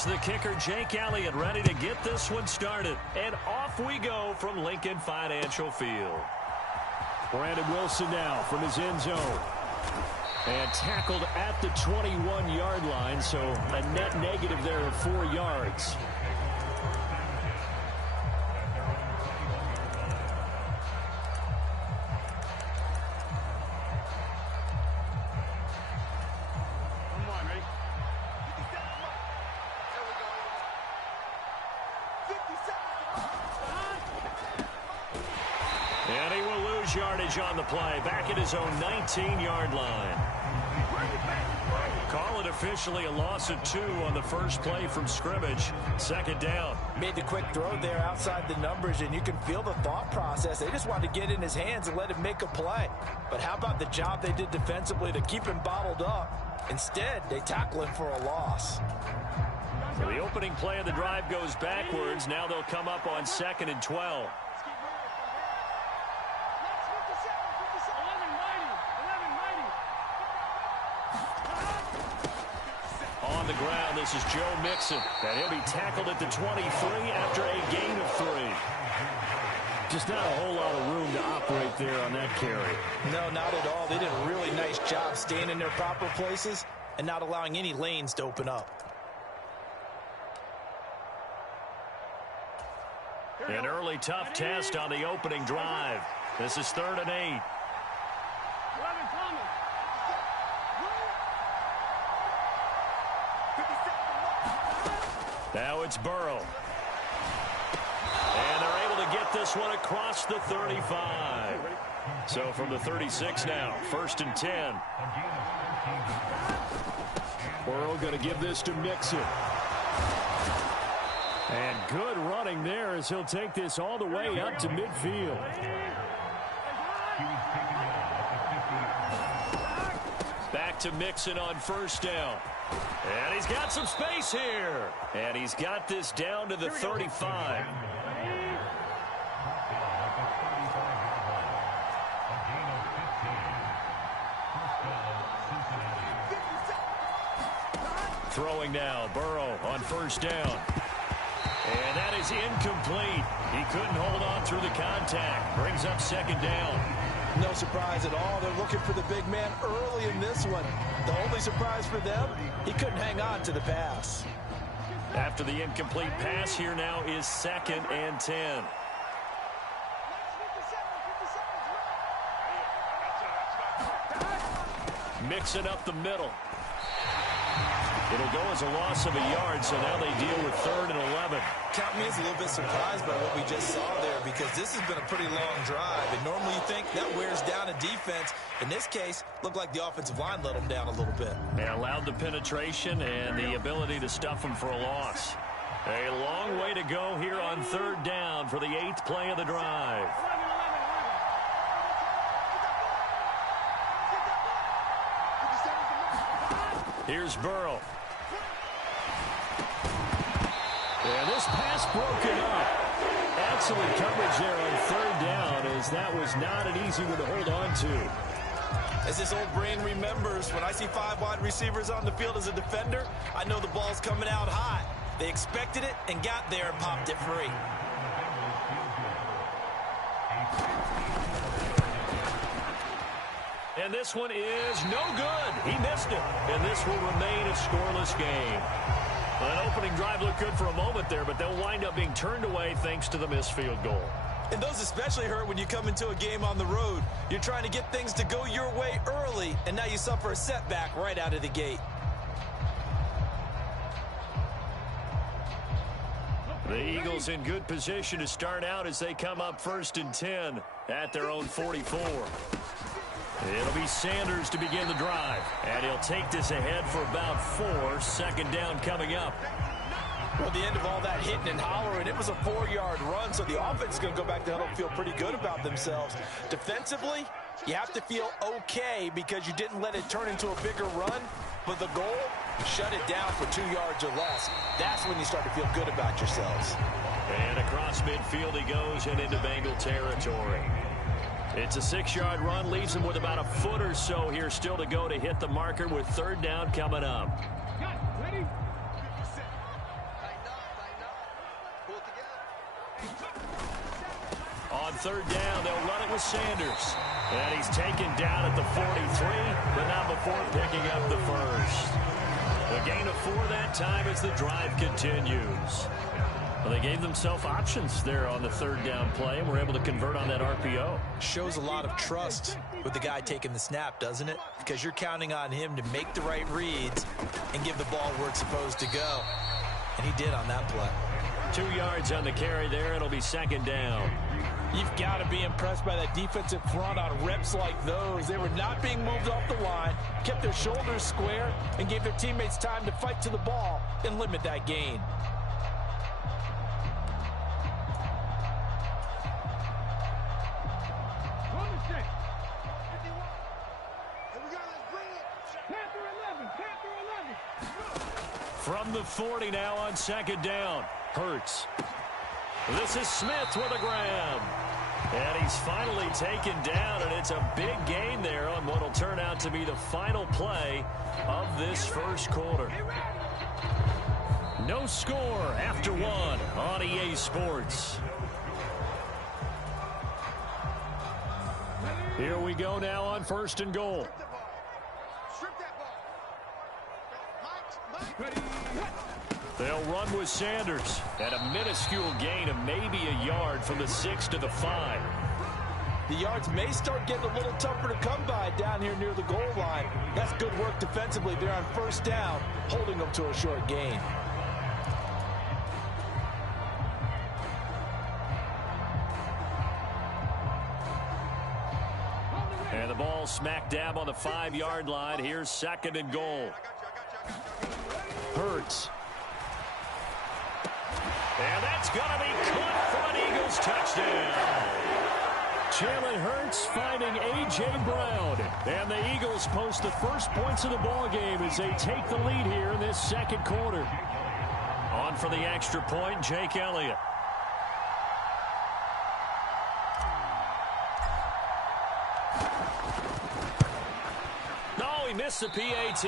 Here's the kicker, Jake Elliott, ready to get this one started. And off we go from Lincoln Financial Field. Brandon Wilson now from his end zone. And tackled at the 21-yard line, so a net negative there of 4 yards. And he will lose yardage on the play, back at his own 19-yard line. Call it officially a loss of 2 on the first play from scrimmage. Second down. Made the quick throw there outside the numbers, and you can feel the thought process. They just wanted to get in his hands and let him make a play. But how about the job they did defensively to keep him bottled up? Instead, they tackle him for a loss. So the opening play of the drive goes backwards. Now they'll come up on 2nd and 12. On the ground, this is Joe Mixon. And he'll be tackled at the 23 after a gain of 3. Just not a whole lot of room to operate there on that carry. No, not at all. They did a really nice job staying in their proper places and not allowing any lanes to open up. An early tough test on the opening drive. This is 3rd and 8. Now it's Burrow. And they're able to get this one across the 35. So from the 36 now, 1st and 10. Burrow going to give this to Mixon. And good running there as he'll take this all the way up to midfield. Back to Mixon on 1st down. And he's got some space here. And he's got this down to the 35. Throwing now, Burrow on 1st down. And that is incomplete. He couldn't hold on through the contact. Brings up 2nd down. No surprise at all. They're looking for the big man early in this one. The only surprise for them, he couldn't hang on to the pass. After the incomplete pass, here now is 2nd and 10. Mixing up the middle. It'll go as a loss of a yard, so now they deal with 3rd and 11. Count me as a little bit surprised by what we just saw there, because this has been a pretty long drive, and normally you think that wears down a defense. In this case, looked like the offensive line let them down a little bit. They allowed the penetration and the ability to stuff them for a loss. A long way to go here on 3rd down for the 8th play of the drive. Here's Burrow. And this pass broken up. Excellent coverage there on 3rd down, as that was not an easy one to hold on to. As this old brain remembers, when I see 5 wide receivers on the field as a defender, I know the ball's coming out hot. They expected it and got there and popped it free. And this one is no good. He missed it. And this will remain a scoreless game. That opening drive looked good for a moment there, but they'll wind up being turned away thanks to the missed field goal. And those especially hurt when you come into a game on the road. You're trying to get things to go your way early, and now you suffer a setback right out of the gate. The Eagles in good position to start out as they come up 1st and 10 at their own 44. It'll be Sanders to begin the drive, and he'll take this ahead for about 4. 2nd down coming up. Well, the end of all that hitting and hollering, it was a 4-yard run, so the offense is going to go back to huddle and feel pretty good about themselves. Defensively, you have to feel okay because you didn't let it turn into a bigger run, but the goal, shut it down for 2 yards or less. That's when you start to feel good about yourselves. And across midfield he goes and into Bengal territory. It's a 6-yard run, leaves him with about a foot or so here still to go to hit the marker with 3rd down coming up. On third down, they'll run it with Sanders. And he's taken down at the 43, but not before picking up the first. A gain of 4 that time as the drive continues. Well, they gave themselves options there on the third down play, and were able to convert on that RPO. Shows a lot of trust with the guy taking the snap, doesn't it? Because you're counting on him to make the right reads and give the ball where it's supposed to go. And he did on that play. 2 yards on the carry there. It'll be second down. You've got to be impressed by that defensive front on reps like those. They were not being moved off the line, kept their shoulders square, and gave their teammates time to fight to the ball and limit that gain. From the 40 now on second down. Hurts. This is Smith with a grab. And he's finally taken down, and it's a big gain there on what will turn out to be the final play of this first quarter. No score after 1 on EA Sports. Here we go now on first and goal. They'll run with Sanders at a minuscule gain of maybe a yard from the 6 to the 5. The yards may start getting a little tougher to come by down here near the goal line. That's good work defensively there on first down, holding them to a short gain. And the ball smack dab on the 5-yard line. Here's second and goal. Hurts. And that's going to be caught for an Eagles touchdown. Jalen Hurts finding A.J. Brown. And the Eagles post the first points of the ball game as they take the lead here in this second quarter. On for the extra point, Jake Elliott. No, he missed the PAT.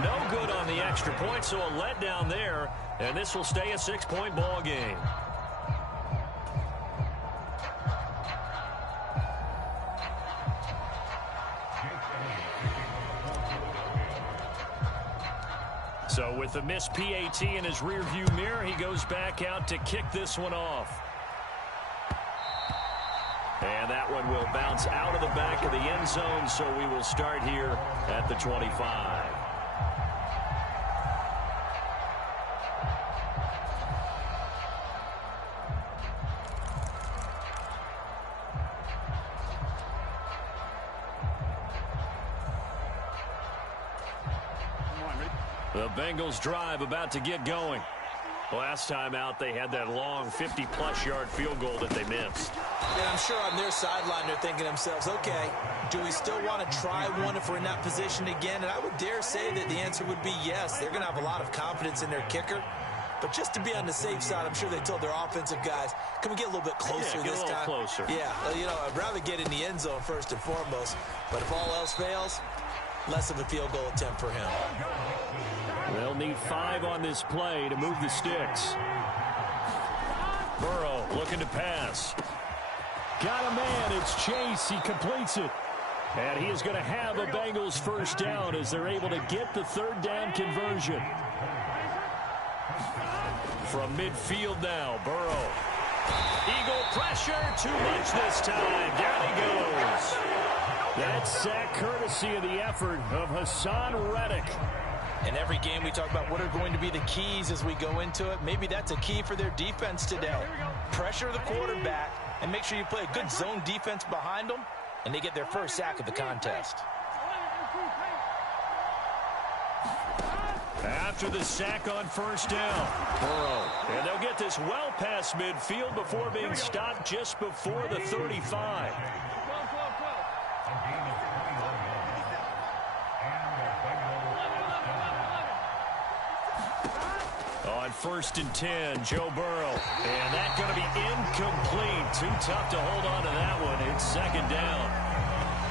No good on the extra point, so a letdown there. And this will stay a 6-point ball game. So with the missed PAT in his rearview mirror, he goes back out to kick this one off. And that one will bounce out of the back of the end zone, so we will start here at the 25. The Bengals drive about to get going. Last time out, they had that long 50-plus yard field goal that they missed. And I'm sure on their sideline they're thinking to themselves, okay, do we still want to try one if we're in that position again? And I would dare say that the answer would be yes. They're going to have a lot of confidence in their kicker. But just to be on the safe side, I'm sure they told their offensive guys, can we get a little bit closer this time? Get a little closer. Yeah, you know, I'd rather get in the end zone first and foremost. But if all else fails, less of a field goal attempt for him. They'll need 5 on this play to move the sticks. Burrow looking to pass. Got a man. It's Chase. He completes it. And he is going to have a Bengals first down as they're able to get the third down conversion. From midfield now, Burrow. Eagle pressure. Too much this time. Down he goes. That sack courtesy of the effort of Hassan Reddick. In every game we talk about what are going to be the keys as we go into it. Maybe that's a key for their defense today. Pressure the quarterback and make sure you play a good zone defense behind them, and they get their first sack of the contest. After the sack on first down, Burrow. And they'll get this well past midfield before being stopped just before the 35. On first and 10, Joe Burrow. And that's going to be incomplete. Too tough to hold on to that one. It's second down.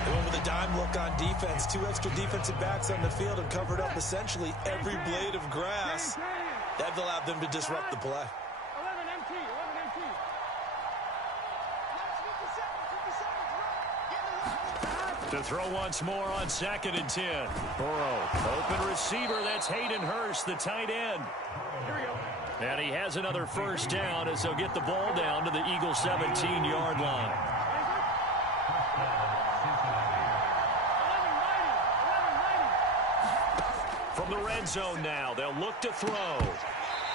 They went with a dime look on defense. 2 extra defensive backs on the field and covered up essentially every blade of grass. That allowed them to disrupt the play. To throw once more on 2nd and 10. Burrow, open receiver. That's Hayden Hurst, the tight end. Here we go. And he has another first down as they'll get the ball down to the Eagles' 17-yard line. From the red zone now, they'll look to throw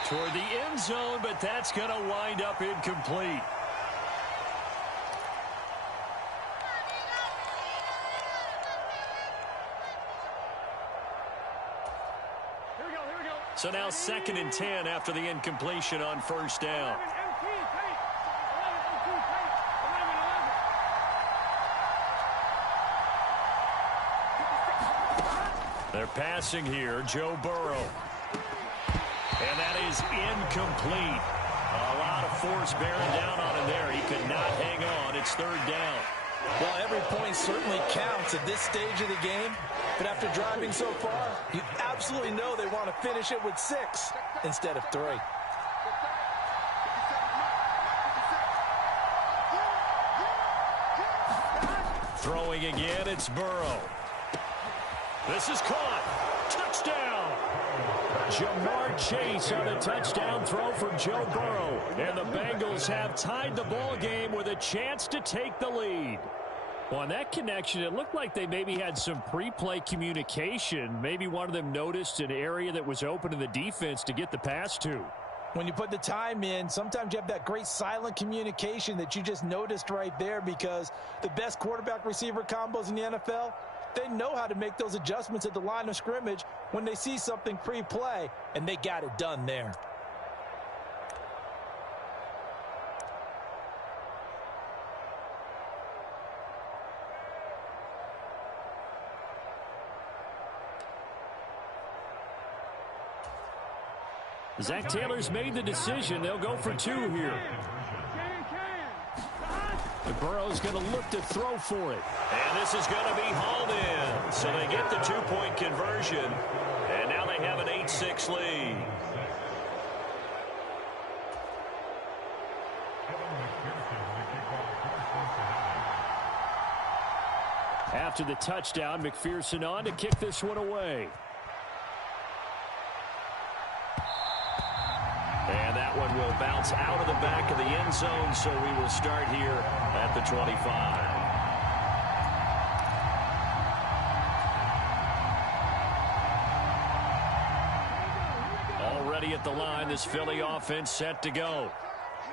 toward the end zone, but that's going to wind up incomplete. So now 2nd and 10 after the incompletion on first down. They're passing here, Joe Burrow. And that is incomplete. A lot of force bearing down on him there. He could not hang on. It's 3rd down. Well, every point certainly counts at this stage of the game. But after driving so far, you absolutely know they want to finish it with 6 instead of 3. Throwing again, it's Burrow. This is caught. Touchdown. Jamar Chase on a touchdown throw from Joe Burrow. And the Bengals have tied the ball game with a chance to take the lead. Well, on that connection, it looked like they maybe had some pre-play communication. Maybe one of them noticed an area that was open in the defense to get the pass to. When you put the time in, sometimes you have that great silent communication that you just noticed right there, because the best quarterback-receiver combos in the NFL, they know how to make those adjustments at the line of scrimmage when they see something pre-play, and they got it done there. Zach Taylor's made the decision. They'll go for 2 here. And Burrow's going to look to throw for it. And this is going to be hauled in. So they get the 2-point conversion. And now they have an 8-6 lead. After the touchdown, McPherson on to kick this one away. And that one will bounce out of the back of the end zone, so we will start here at the 25. Already at the line, this Philly offense set to go.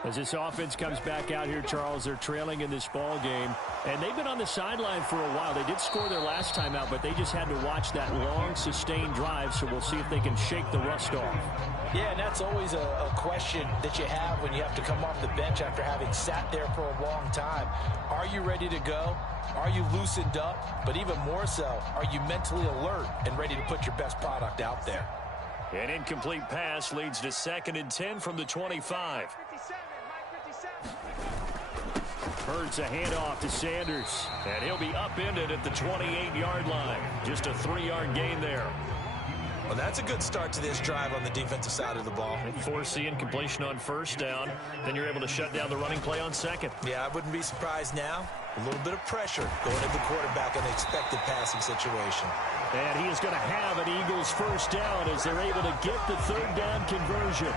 As this offense comes back out here, Charles, they're trailing in this ball game. And they've been on the sideline for a while. They did score their last time out, but they just had to watch that long, sustained drive, so we'll see if they can shake the rust off. Yeah, and that's always a question that you have when you have to come off the bench after having sat there for a long time. Are you ready to go? Are you loosened up? But even more so, are you mentally alert and ready to put your best product out there? An incomplete pass leads to 2nd and 10 from the 25. Hurts a handoff to Sanders, and he'll be upended at the 28-yard line. Just a 3-yard gain there. Well, that's a good start to this drive on the defensive side of the ball. They force the incompletion on first down. Then you're able to shut down the running play on 2nd. Yeah, I wouldn't be surprised now. A little bit of pressure going at the quarterback in an expected passing situation. And he is going to have an Eagles first down as they're able to get the 3rd down conversion.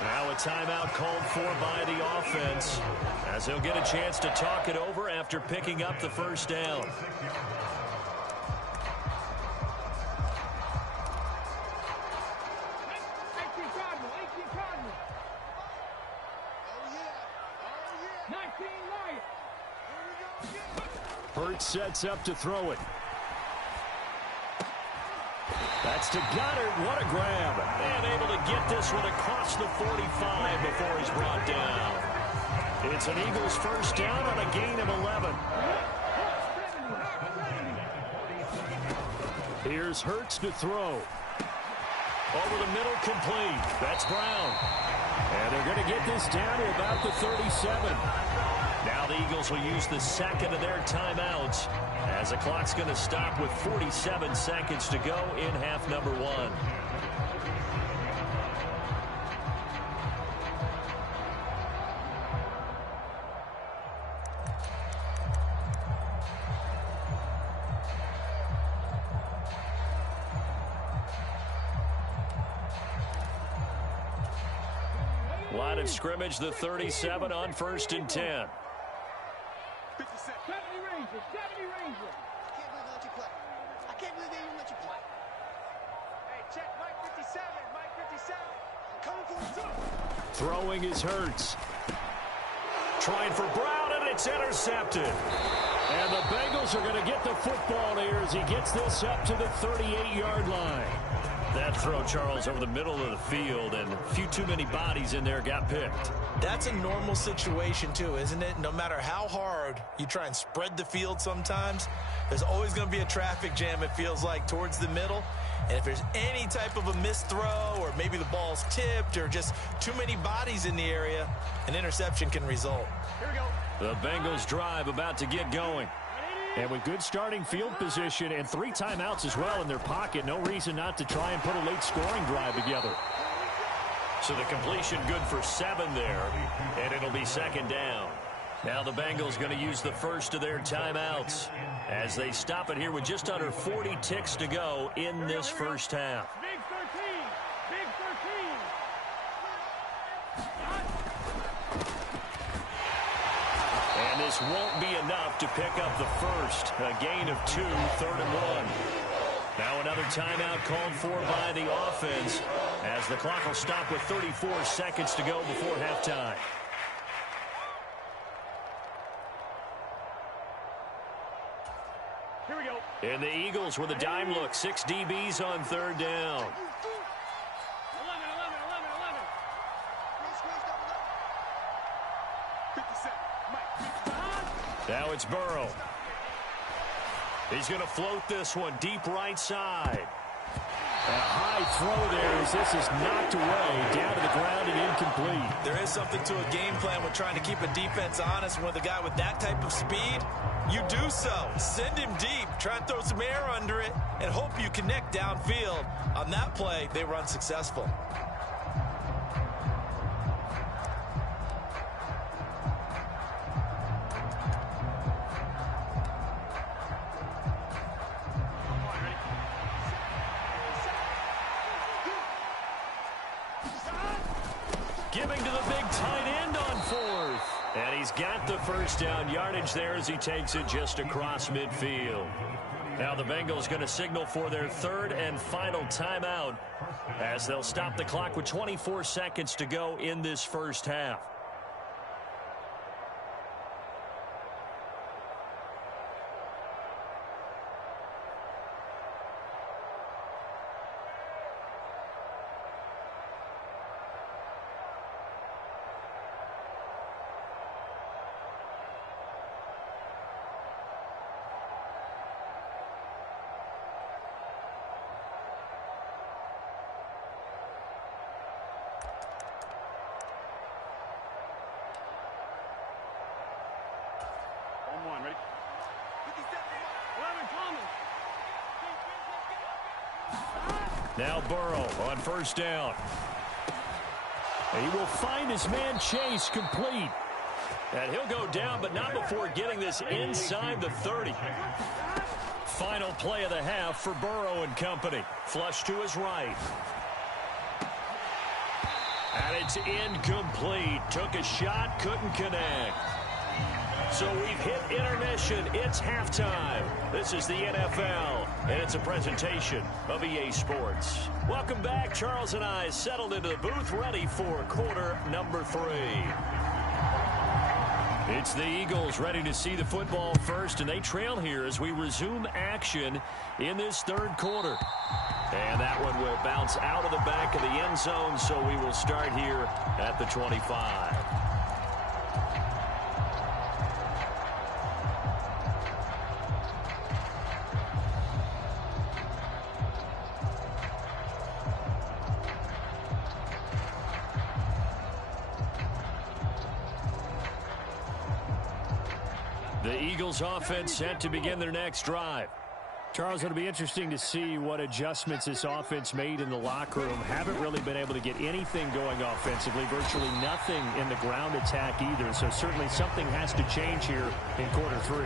Now a timeout called for by the offense as they'll get a chance to talk it over after picking up the first down. Hurts sets up to throw it. That's to Goddard. What a grab. And able to get this one across the 45 before he's brought down. It's an Eagles first down on a gain of 11. Here's Hurts to throw. Over the middle, complete. That's Brown. And they're going to get this down to about the 37. Now the Eagles will use the 2nd of their timeouts as the clock's going to stop with 47 seconds to go in half number 1. Line of scrimmage, the 37 on 1st and 10. 70 Rangers, 70 Rangers. I can't believe they even let you play. Hey, check Mike 57, Mike 57. Coming for the two. Throwing is Hurts. Trying for Brown, and it's intercepted. And the Bengals are going to get the football here as he gets this up to the 38-yard line. That throw, Charles, over the middle of the field, and a few too many bodies in there got picked. That's a normal situation, too, isn't it? No matter how hard you try and spread the field sometimes, there's always going to be a traffic jam, it feels like, towards the middle. And if there's any type of a missed throw or maybe the ball's tipped or just too many bodies in the area, an interception can result. Here we go. The Bengals drive about to get going. And with good starting field position and 3 timeouts as well in their pocket, no reason not to try and put a late scoring drive together. So the completion good for 7 there, and it'll be 2nd down. Now the Bengals going to use the first of their timeouts as they stop it here with just under 40 ticks to go in this first half. Big 13, big 13. And this won't be enough to pick up the first. A gain of 2, 3rd and 1. Now another timeout called for by the offense as the clock will stop with 34 seconds to go before halftime. Here we go. And the Eagles with a dime look. 6 DBs on 3rd down. 11. Now it's Burrow. He's going to float this one deep right side. A high throw there as this is knocked away, down to the ground and incomplete. There is something to a game plan with trying to keep a defense honest. With a guy with that type of speed, you do so. Send him deep, try and throw some air under it, and hope you connect downfield. On that play, they were unsuccessful. Giving to the big tight end on 4th. And he's got the first down yardage there as he takes it just across midfield. Now the Bengals going to signal for their 3rd and final timeout as they'll stop the clock with 24 seconds to go in this first half. One, ready? 11 coming. Now Burrow on 1st down. He will find his man Chase complete. And he'll go down, but not before getting this inside the 30. Final play of the half for Burrow and company. Flush to his right. And it's incomplete. Took a shot, couldn't connect. So we've hit intermission. It's halftime. This is the NFL, and it's a presentation of EA Sports. Welcome back. Charles and I settled into the booth, ready for quarter number 3. It's the Eagles ready to see the football first, and they trail here as we resume action in this 3rd quarter. And that one will bounce out of the back of the end zone, so we will start here at the 25. The Eagles offense set to begin their next drive. Charles, it'll be interesting to see what adjustments this offense made in the locker room. Haven't really been able to get anything going offensively, virtually nothing in the ground attack either. So certainly something has to change here in quarter 3.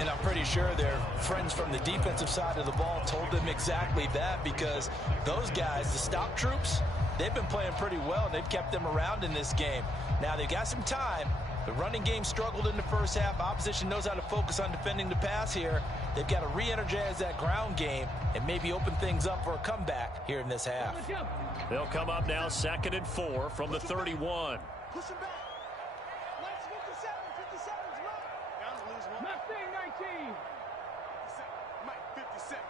And I'm pretty sure their friends from the defensive side of the ball told them exactly that, because those guys, the stop troops, they've been playing pretty well. They've kept them around in this game. Now, they've got some time. The running game struggled in the first half. Opposition knows how to focus on defending the pass here. They've got to re-energize that ground game and maybe open things up for a comeback here in this half. They'll come up now 2nd and 4 from the 31. Push him back. Lights 57. 57's right. Down to lose one. Mustang 19. Mike 57.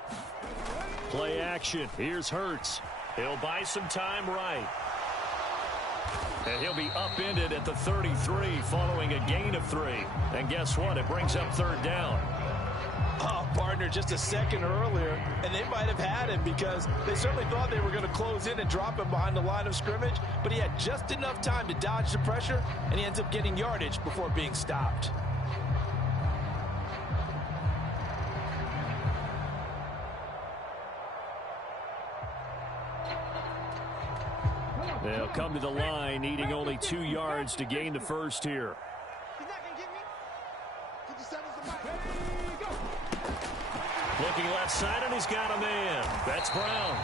Play action. Here's Hurts. He'll buy some time right. And he'll be upended at the 33 following a gain of 3. And guess what? It brings up 3rd down. Oh, partner, just a second earlier, and they might have had him because they certainly thought they were going to close in and drop him behind the line of scrimmage, but he had just enough time to dodge the pressure, and he ends up getting yardage before being stopped. They'll come to the line, needing only 2 yards to gain the first here. He's not going to get me. 57's the Mike. Looking left side, and he's got a man. That's Brown.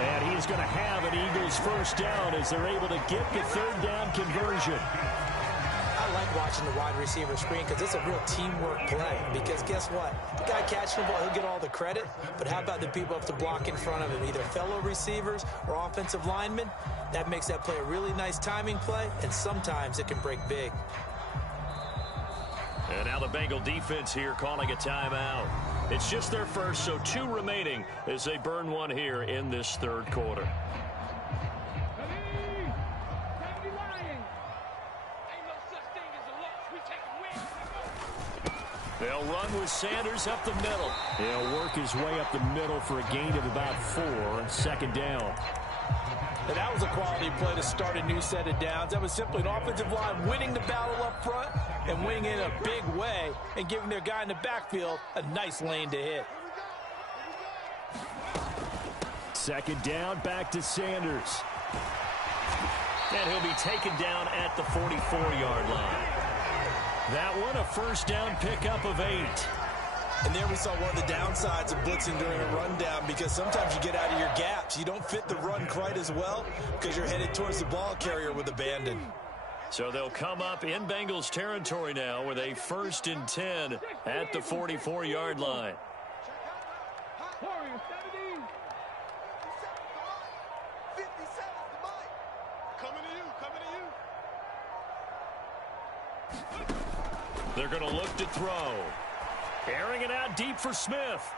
And he's going to have an Eagles first down as they're able to get the 3rd down conversion. I like watching the wide receiver screen because it's a real teamwork play. Because guess what? The guy catching the ball, he'll get all the credit. But how about the people up to block in front of him, either fellow receivers or offensive linemen? That makes that play a really nice timing play, and sometimes it can break big. And now the Bengal defense here calling a timeout. It's just their first, so 2 remaining as they burn one here in this 3rd quarter. They'll run with Sanders up the middle. He'll work his way up the middle for a gain of about 4 on 2nd down. And that was a quality play to start a new set of downs. That was simply an offensive line winning the battle up front and winning in a big way and giving their guy in the backfield a nice lane to hit. 2nd down, back to Sanders. And he'll be taken down at the 44-yard line. That one, a first down pickup of 8. And there we saw one of the downsides of blitzing during a rundown, because sometimes you get out of your gaps. You don't fit the run quite as well because you're headed towards the ball carrier with abandon. So they'll come up in Bengals territory now with a 1st and 10 at the 44-yard line. Warrior 17. 57's the Mike. Coming to you. Coming to you. They're going to look to throw. Airing it out deep for Smith.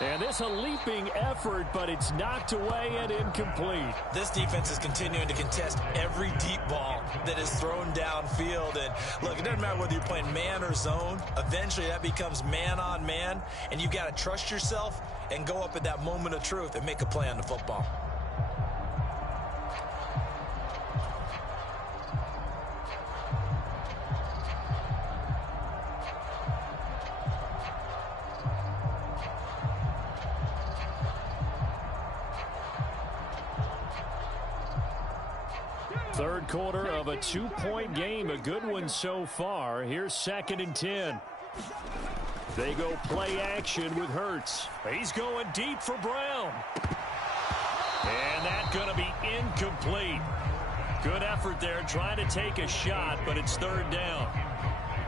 And this a leaping effort, but it's knocked away and incomplete. This defense is continuing to contest every deep ball that is thrown downfield. And look, it doesn't matter whether you're playing man or zone. Eventually that becomes man on man, and you've got to trust yourself and go up at that moment of truth and make a play on the football. Third quarter of a 2-point game, a good one so far. Here's 2nd and 10. They go play action with Hurts. He's going deep for Brown. And that's going to be incomplete. Good effort there, trying to take a shot, but it's 3rd down.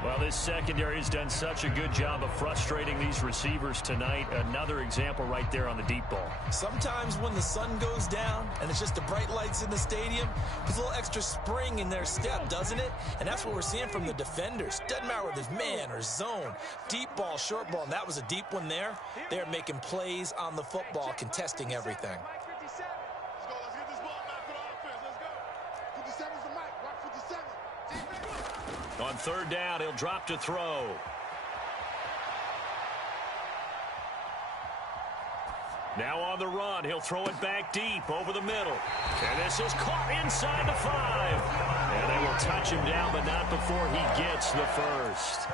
Well, this secondary has done such a good job of frustrating these receivers tonight. Another example right there on the deep ball. Sometimes when the sun goes down and it's just the bright lights in the stadium, there's a little extra spring in their step, doesn't it? And that's what we're seeing from the defenders. Doesn't matter whether it's man or zone, deep ball, short ball, and that was a deep one there. They're making plays on the football, contesting everything. Mike 57. Let's go. Let's get this ball back for the offense. Let's go. 57's the Mike. Rock 57. On 3rd down, he'll drop to throw. Now on the run, he'll throw it back deep over the middle. And this is caught inside the 5. And they will touch him down, but not before he gets the first.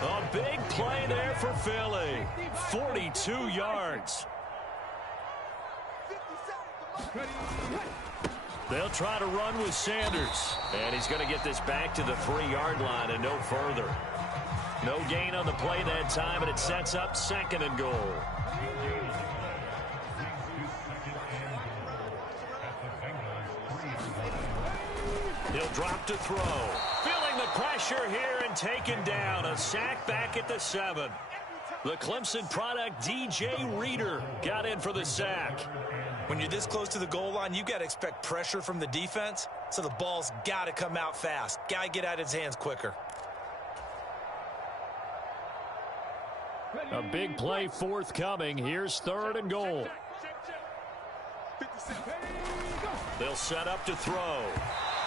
A big play there for Philly. 42 yards. They'll try to run with Sanders. And he's going to get this back to the 3-yard line and no further. No gain on the play that time, and it sets up 2nd and goal. He'll drop to throw. Feeling the pressure here and taken down. A sack back at the 7. The Clemson product, DJ Reader, got in for the sack. When you're this close to the goal line, you got to expect pressure from the defense, so the ball's got to come out fast. Got to get out of his hands quicker. A big play forthcoming. Here's 3rd and goal. They'll set up to throw.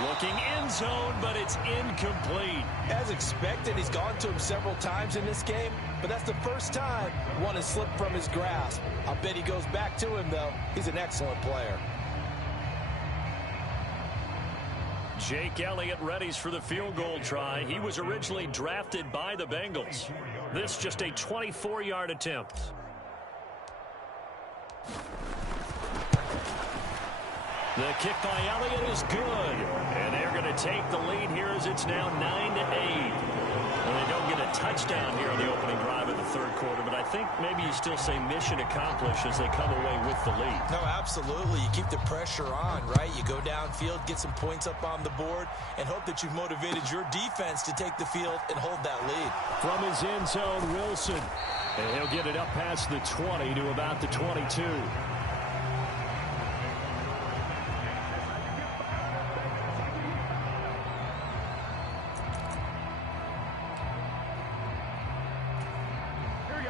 Looking end zone, but it's incomplete. As expected, he's gone to him several times in this game, but that's the first time one has slipped from his grasp. I'll bet he goes back to him, though. He's an excellent player. Jake Elliott readies for the field goal try. He was originally drafted by the Bengals. This just a 24-yard attempt. The kick by Elliott is good. And they're going to take the lead here as it's now 9-8. And they don't get a touchdown here on the opening drive of the 3rd quarter, but I think maybe you still say mission accomplished as they come away with the lead. No, absolutely. You keep the pressure on, right? You go downfield, get some points up on the board, and hope that you've motivated your defense to take the field and hold that lead. From his end zone, Wilson. And he'll get it up past the 20 to about the 22.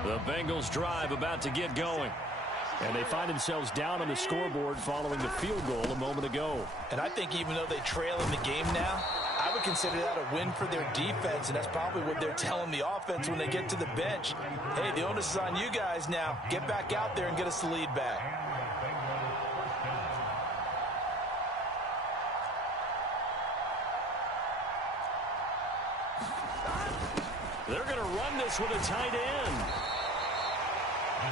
The Bengals drive about to get going. And they find themselves down on the scoreboard following the field goal a moment ago. And I think even though they trail in the game now, I would consider that a win for their defense, and that's probably what they're telling the offense when they get to the bench. Hey, the onus is on you guys now. Get back out there and get us the lead back. They're going to run this with a tight end.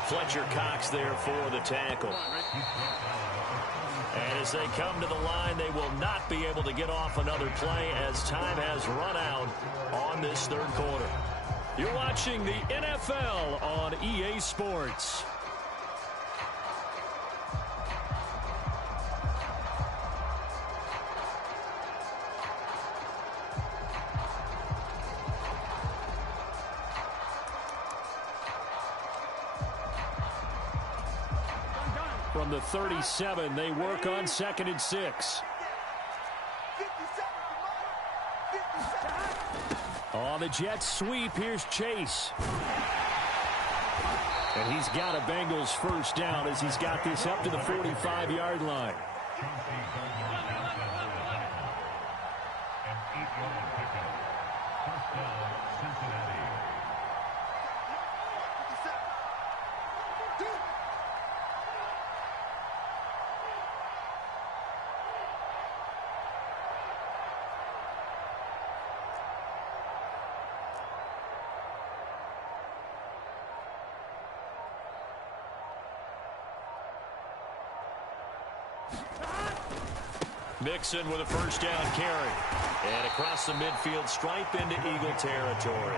Fletcher Cox there for the tackle. And as they come to the line, they will not be able to get off another play as time has run out on this 3rd quarter. You're watching the NFL on EA Sports. From the 37, they work on 2nd and 6. On the Jets sweep, here's Chase. And he's got a Bengals first down as he's got this up to the 45-yard line. Mixon with a first down carry. And across the midfield stripe into Eagle territory.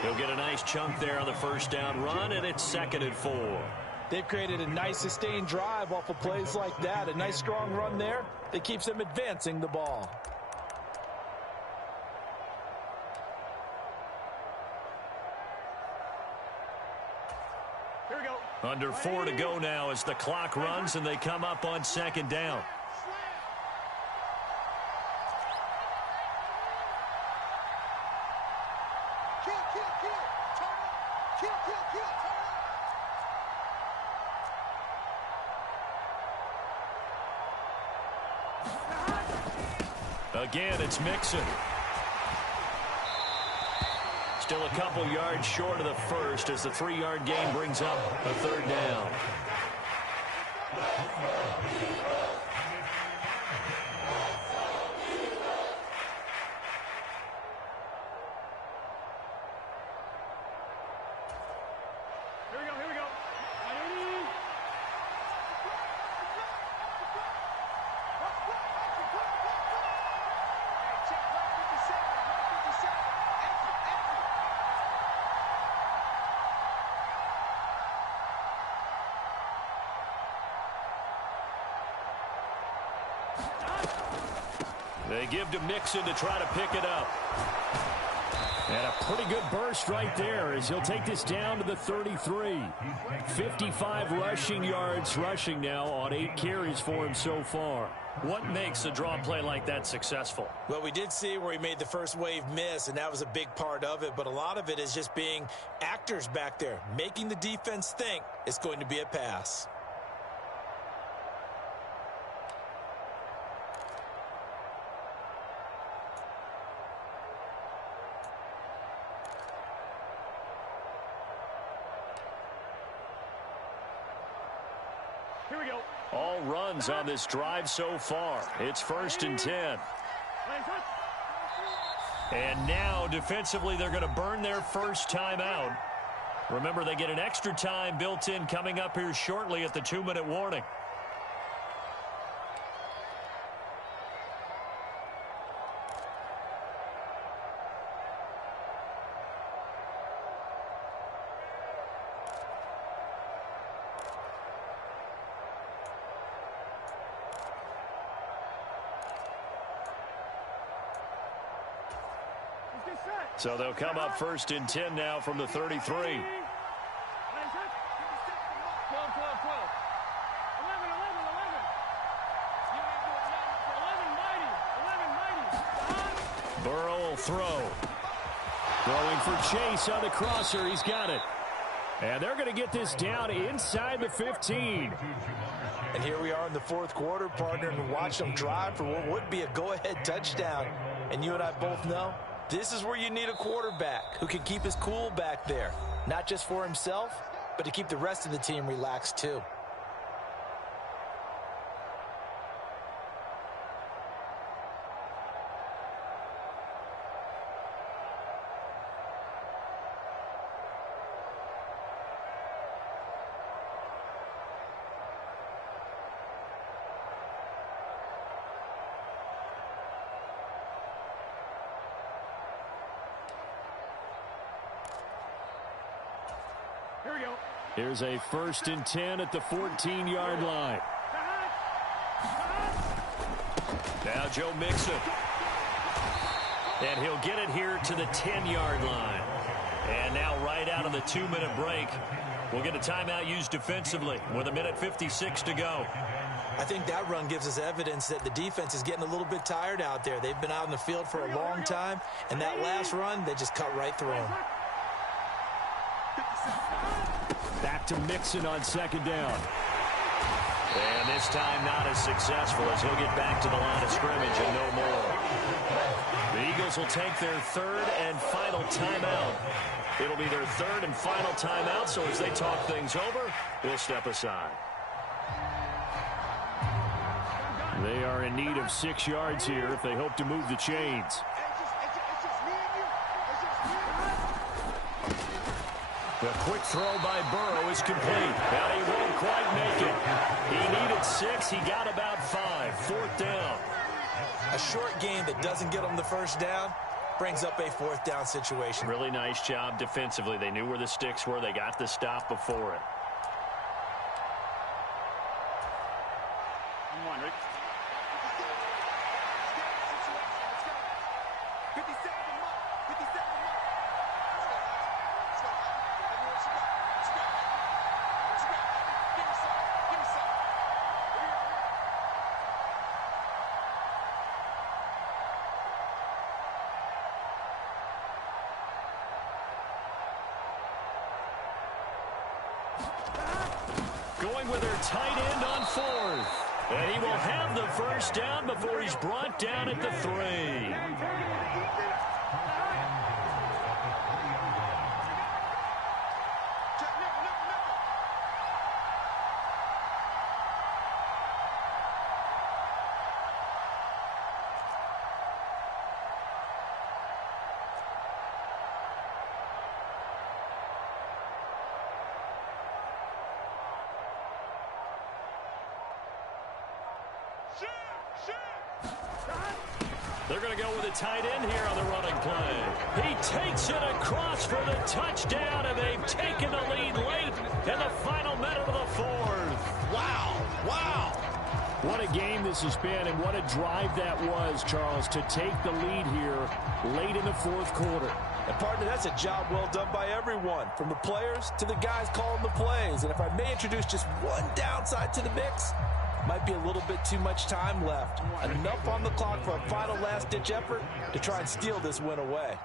He'll get a nice chunk there on the first down run, and it's 2nd and 4. They've created a nice sustained drive off of plays like that. A nice strong run there that keeps them advancing the ball. Here we go. Under 4 to go now as the clock runs and they come up on 2nd down. Again, it's Mixon. Still a couple yards short of the first as the 3-yard gain brings up a 3rd down. Here we go. They give to Mixon to try to pick it up. And a pretty good burst right there as he'll take this down to the 33. 55 rushing yards rushing now on 8 carries for him so far. What makes a draw play like that successful? Well, we did see where he made the first wave miss, and that was a big part of it. But a lot of it is just being actors back there, making the defense think it's going to be a pass. Here we go. All runs on this drive so far. It's 1st and 10. And now, defensively, they're going to burn their first time out. Remember, they get an extra time built in coming up here shortly at the 2-minute warning. So they'll come up 1st and 10 now from the 33. 12, 12, 12. 11, 11, 11 mighty. 11 mighty. Burrow will throw. Throwing for Chase on the crosser. He's got it. And they're going to get this down inside the 15. And here we are in the 4th quarter, partner, and watch them drive for what would be a go-ahead touchdown. And you and I both know this is where you need a quarterback who can keep his cool back there, not just for himself, but to keep the rest of the team relaxed too. Here we go. Here's a 1st and 10 at the 14-yard line. Now Joe Mixon. And he'll get it here to the 10-yard line. And now right out of the 2-minute break, we'll get a timeout used defensively with 1:56 to go. I think that run gives us evidence that the defense is getting a little bit tired out there. They've been out in the field for a long time, and that last run, they just cut right through them. Back to Mixon on 2nd down. And this time not as successful as he'll get back to the line of scrimmage and no more. The Eagles will take their 3rd and final timeout. It'll be their 3rd and final timeout, so as they talk things over, we'll step aside. They are in need of 6 yards here if they hope to move the chains. The quick throw by Burrow is complete. Now he won't quite make it. He needed 6. He got about 5. 4th down. A short game that doesn't get them the first down brings up a 4th down situation. Really nice job defensively. They knew where the sticks were. They got the stop before it. Come on, Rick. 57 mark. 57 mark. Let's go. Let's go. Let's go. Let's go. Give me some. Give me some. Going with their tight end on 4th. And he will have the first down before he's brought down at the 3. They're going to go with a tight end here on the running play. He takes it across for the touchdown, and they've taken the lead late in the final minute of the 4th. Wow. Wow. What a game this has been, and what a drive that was, Charles, to take the lead here late in the fourth quarter. And partner, that's a job well done by everyone, from the players to the guys calling the plays. And if I may introduce just one downside to the mix, might be a little bit too much time left. Enough on the clock for a final last-ditch effort to try and steal this win away.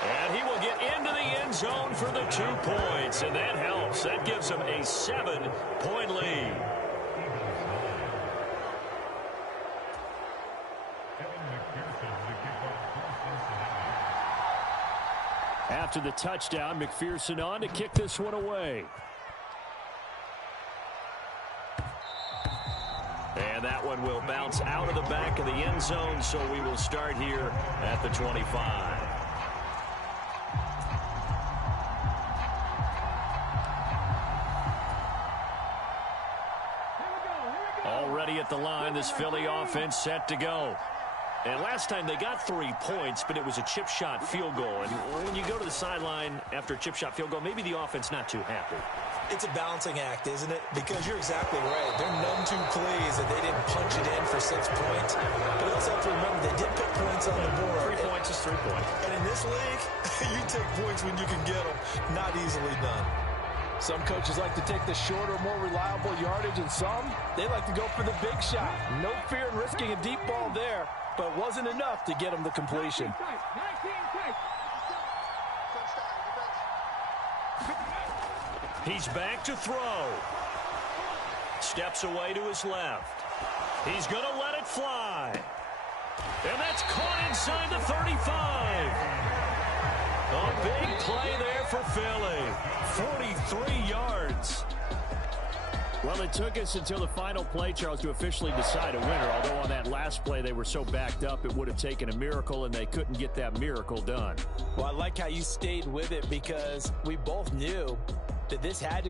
And he will get into the end zone for the 2 points, and that helps. That gives him a 7-point lead. After the touchdown, McPherson on to kick this one away. And that one will bounce out of the back of the end zone, so we will start here at the 25. Already at the line, this Philly offense set to go. And last time they got 3 points, but it was a chip shot field goal. And when you go to the sideline after a chip shot field goal, maybe the offense not too happy. It's a balancing act, isn't it? Because you're exactly right. They're none too pleased that they didn't punch it in for 6 points. But you also have to remember they did put points on the board. 3 points is 3 points. And in this league, you take points when you can get them. Not easily done. Some coaches like to take the shorter, more reliable yardage, and some, they like to go for the big shot. No fear in risking a deep ball there, but it wasn't enough to get them the completion. He's back to throw. Steps away to his left. He's going to let it fly. And that's caught inside the 35. A big play there for Philly. 43 yards. Well, it took us until the final play, Charles, to officially decide a winner. Although on that last play they were so backed up, it would have taken a miracle, and they couldn't get that miracle done. Well, I like how you stayed with it because we both knew that this had to